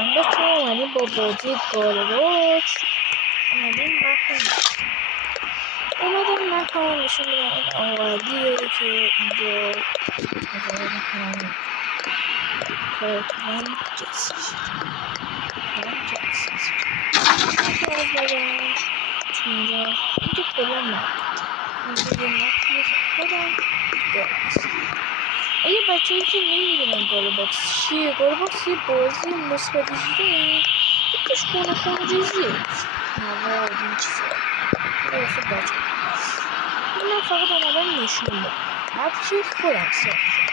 سلام بچه ها، اومدیم با بازی گالباکس اومدیم من همون نشون بدم. این آقادیه که اینجا مجرد میکنم کارتون جکسیش که از بگم تو اینجا کلا اینجا یه مپیه که خودم گالباکس. اگه بچه هایی که نمیدونن گالباکس چیه، گالباکس یه بازی مثبت دیگه توش خونریزیه، مواد این چیزا واسه بچه من فقط اومدم نشون بدم هرچی خودم ساختم.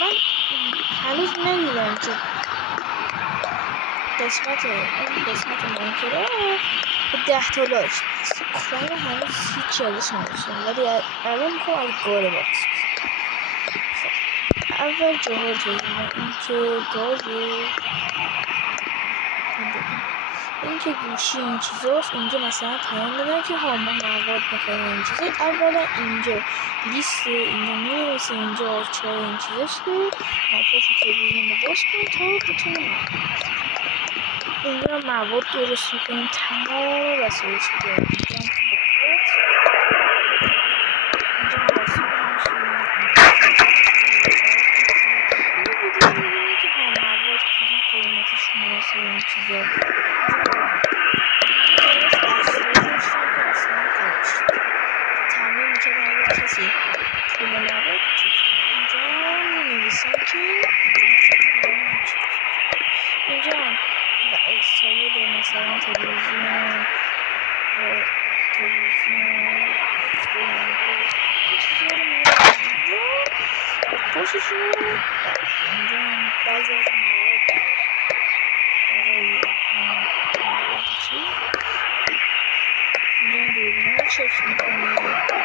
من هنوز ندیدم که قسمت ماینکرافت به 10 تا لایک برسه. من هنوز هیچی ازش نداشتم، ولی الان میخوام از گالباکس اول جاها توضیح این که گوشی این چیزاست. اینجا مثلا پیام میدن که ها ما مواد میخوایم این چیزا. اولا اینجا لیست اینجا میرسه، اینجا چرا این چیزاست که ما پاشو تلویزیون رو باز کنیم تا بتونیم اینجا مواد درست میکنیم. تمام وسایل شده اینجا هم که این چیزا تعمیر میکردن اگر کسی پول نبود اینجا مینویسن که اینجا وسایل مثلا تلویزیون چیزا رو میارن اینجا پشتشون اینجا بعضی از مواد اینجا دوربینا رو چک میکنه.